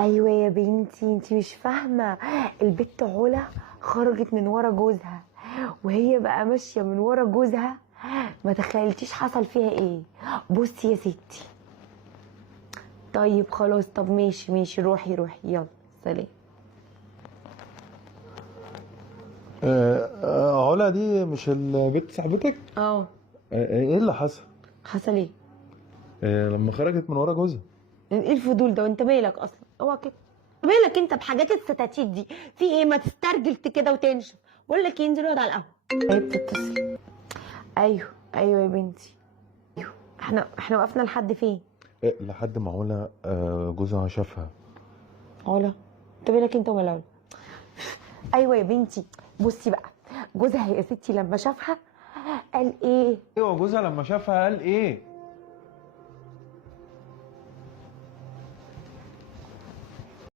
ايوه يا بنتي، انتي مش فاهمه. البت علا خرجت من ورا جوزها، وهي بقى ماشيه من ورا جوزها. ما تخيلتيش حصل فيها ايه. بصي يا ستي. طيب خلاص، طب ماشي ماشي، روحي روحي، يلا سلام. علا دي مش البنت صاحبتك؟ اه. ايه اللي حصل؟ حصل ايه؟ لما خرجت من ورا جوزها. ايه الفضول ده؟ وانت مالك اصلا؟ اوعى كده. مالك انت بحاجات الستاتيت دي؟ في ايه؟ ما تسترجل كده وتنشف. بقول لك انزل اقعد على القهوه. هي بتتصل. ايوه ايوه يا بنتي. ايوه، احنا وقفنا لحد فين؟ لحد ما علا جوزها شافها. علا؟ انت مالك انت ومال علا؟ ايوه يا بنتي. بصي بقى، جوزها يا ستي لما شافها قال ايه؟ ايوه، جوزها لما شافها قال ايه؟